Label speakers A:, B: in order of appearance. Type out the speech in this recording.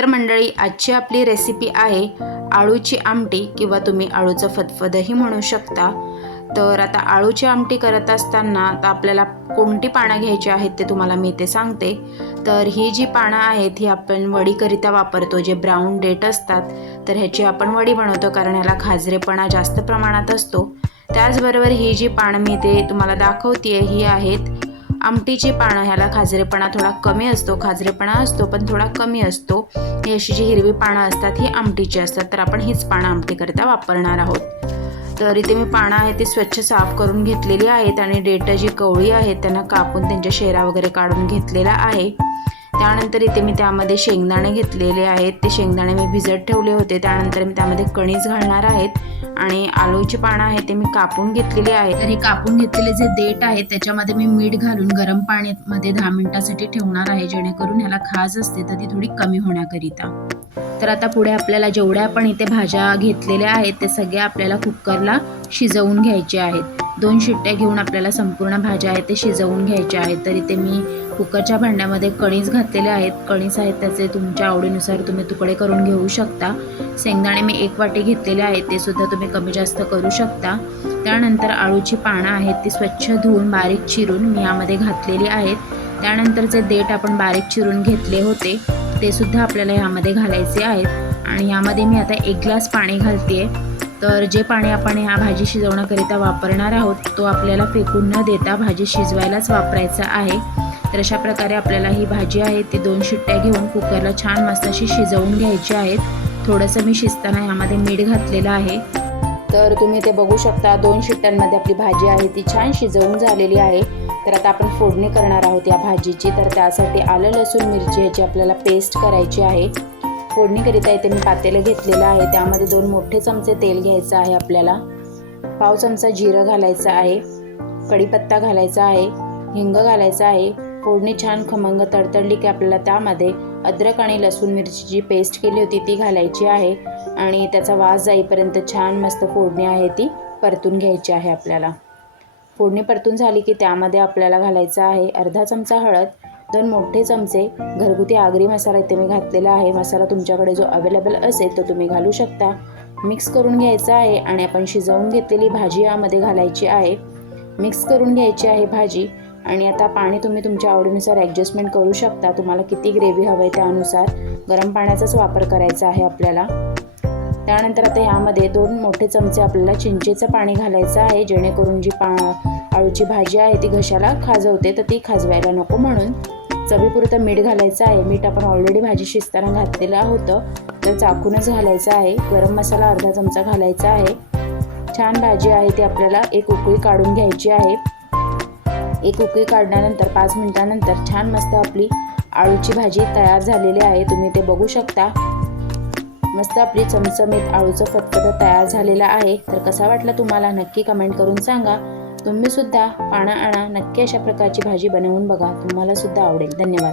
A: तर मंडळी आजची आपली रेसिपी आहे आळूची आमटी किंवा तुम्ही आळूचं फतफदही म्हणू शकता. तर आता आळूची आमटी करत असताना आता आपल्याला कोणती पानं घ्यायची आहेत ते तुम्हाला मी ते सांगते. तर ही जी पानं आहेत ही आपण वडीकरिता वापरतो जे ब्राऊन डेट असतात. तर ह्याची आपण वडी बनवतो कारण ह्याला खाजरेपणा जास्त प्रमाणात असतो. त्याचबरोबर ही जी पानं मी ते तुम्हाला दाखवते ही आहेत आमटीची पानं ह्याला खाजरेपणा थोडा कमी असतो खाजरेपणा असतो पण थोडा कमी असतो. ही अशी जी हिरवी पानं असतात ही आमटीची असतात तर आपण हीच पानं आमटीकरिता वापरणार आहोत. तर इथे मी पानं आहे ती स्वच्छ साफ करून घेतलेली आहेत आणि डेटा जी कवळी आहेत त्यांना कापून त्यांच्या शेरा वगैरे काढून घेतलेला आहे. त्यानंतर इथे मी त्यामध्ये शेंगदाणे घेतलेले आहेत. ते शेंगदाणे मी भिजत ठेवले होते. त्यानंतर मी त्यामध्ये कणीस घालणार आहेत आणि आलूची पानं आहेत ते मी कापून घेतलेली आहेत. तर हे कापून घेतलेले जे देठ आहेत त्याच्यामध्ये मी मीठ घालून गरम पाण्यामध्ये दहा मिनिटासाठी ठेवणार आहे. जेणेकरून ह्याला खाज असते तर ती थोडी कमी होण्याकरिता. तर आता पुढे आपल्याला जेवढ्या आपण इथे भाज्या घेतलेल्या आहेत ते सगळ्या आपल्याला कुकरला शिजवून घ्यायचे आहेत. दोन शिट्ट्या घेऊन आपल्याला संपूर्ण भाज्या आहेत ते शिजवून घ्यायच्या आहेत. तर इथे मी कुकरच्या भांड्यामध्ये कणीस घातलेले आहेत. कणीस आहेत त्याचे तुमच्या आवडीनुसार तुम्ही तुकडे करून घेऊ शकता. शेंगदाणे मी एक वाटी घेतलेले आहेत ते सुद्धा तुम्ही कमी जास्त करू शकता. त्यानंतर आळूची पानं आहेत ती स्वच्छ धुवून बारीक चिरून मी यामध्ये घातलेली आहेत. त्यानंतर जे देठ आपण बारीक चिरून घेतले होते ते सुद्धा आपल्याला ह्यामध्ये घालायचे आहेत. आणि यामध्ये मी आता एक ग्लास पाणी घालते आहे तर जे पाणी आपण ह्या भाजी शिजवण्याकरिता वापरणार आहोत तो आपल्याला फेकून न देता भाजी शिजवायलाच वापरायचा आहे. तर अशा प्रकारे आपल्याला ही भाजी आहे ती दोन शिट्ट्या घेऊन कुकरला छान मस्त अशी शिजवून घ्यायची आहेत. थोडंसं मी शिजताना ह्यामध्ये मीठ घातलेलं आहे. तर तुम्ही ते बघू शकता दोन शिट्ट्यांमध्ये आपली भाजी आहे ती छान शिजवून झालेली आहे. तर आता आपण फोडणी करणार आहोत या भाजीची. तर त्यासाठी आलं लसूण मिरची ह्याची आपल्याला पेस्ट करायची आहे. फोडणीकरिता इथे मी पातेलं घेतलेलं आहे. त्यामध्ये दोन मोठे चमचे तेल घ्यायचं आहे आपल्याला. पाव चमचा जिरं घालायचं आहे. कढीपत्ता घालायचा आहे. हिंग घालायचा आहे. फोडणी छान खमंग तडतडली की आपल्याला त्यामध्ये अद्रक आणि लसूण मिरची जी पेस्ट केली होती ती घालायची आहे. आणि त्याचा वास जाईपर्यंत छान मस्त फोडणी आहे ती परतून घ्यायची आहे आपल्याला. फोडणी परतून झाली की त्यामध्ये आपल्याला घालायचं आहे अर्धा चमचा हळद दोन मोठे चमचे घरगुती आगरी मसाला इथे मी घातलेला आहे. मसाला तुमच्याकडे जो अवेलेबल असेल तो तुम्ही घालू शकता. मिक्स करून घ्यायचा आहे आणि आपण शिजवून घेतलेली भाजी यामध्ये घालायची आहे. मिक्स करून घ्यायची आहे भाजी आणि आता पाणी तुम्ही तुमच्या आवडीनुसार ॲडजस्टमेंट करू शकता. तुम्हाला किती ग्रेव्ही हवं आहे त्यानुसार गरम पाण्याचाच वापर करायचा आहे आपल्याला. त्यानंतर आता ह्यामध्ये दोन मोठे चमचे आपल्याला चिंचेचं पाणी घालायचं आहे. जेणेकरून जी पा आळूची भाजी आहे ती घशाला खाजवते तर ती खाजवायला नको म्हणून. चवीपुरतं मीठ घालायचं आहे. मीठ आपण ऑलरेडी भाजी शिजताना घातलेलं होतं. तर चाकूनच घालायचं आहे. गरम मसाला अर्धा चमचा घालायचा आहे. छान भाजी आहे ती आपल्याला एक उकळी काढून घ्यायची आहे. एक उकळी काढल्यानंतर पाच मिनिटानंतर छान मस्त आपली आळूची भाजी तयार झालेली आहे. तुम्ही ते बघू शकता. मस्त आपली चमचमीत आळूचं फतफद तयार झालेलं आहे. तर कसा वाटला तुम्हाला? नक्की कमेंट करून सांगा. तुम्ही सुद्धा आणा आणा नक्की अशा प्रकारची भाजी बनवून बघा. तुम्हाला सुद्धा आवडेल. धन्यवाद.